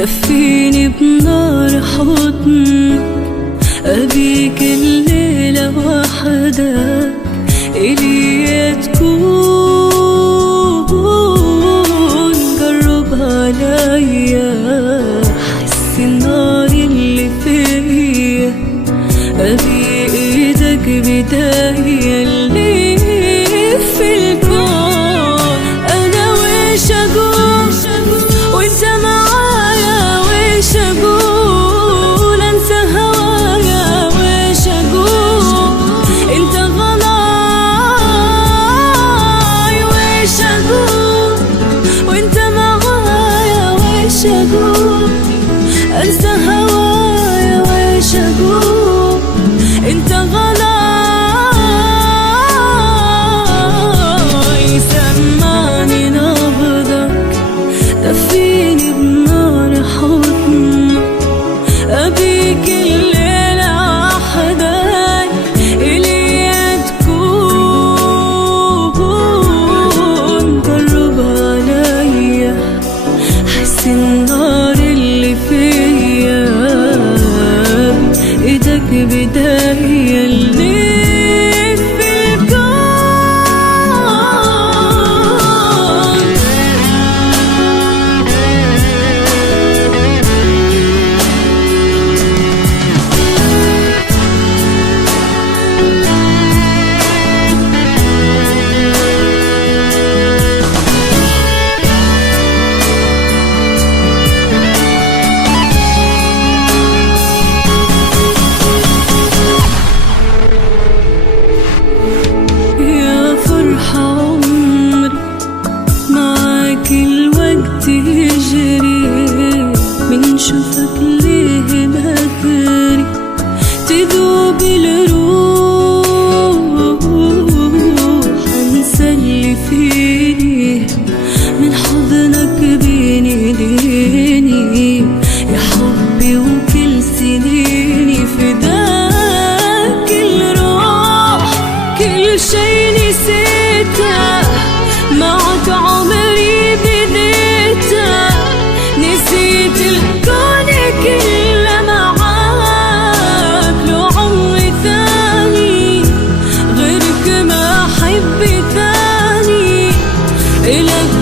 دفيني بنار حضنك، أبيك الليلة وحدك إلي تكون. قرب عليا حس النار اللي فيا، أبي إيدك بداية اللي في الكون. أنا ويش أقول وإنت معايا، ويش أقول أنسى هوايا، ويش أقول أنت غلاي، ويش أقول وإنت معايا، ويش أقول أنسى هوايا، ويش أقول أنت غلاي. سمعني نبضك، دفيني بنار حضنك، أبيك الليلة وحدك إلي تكون. قرب عليا حس النار اللي فيا، إيدك بداية اللي في الكون. يا فرحة عمري معاك الوقت يجري، من شوفك ليه بكري تذوب الروح. أنسى اللي فيني من حضنك بين ايديني، يا حبي وكل سنيني فداك الروح. كل شي نسيته معك عمري بديته، نسيت الكون كله معاك. لو عمري ثاني غيرك ما أحب ثاني، إلك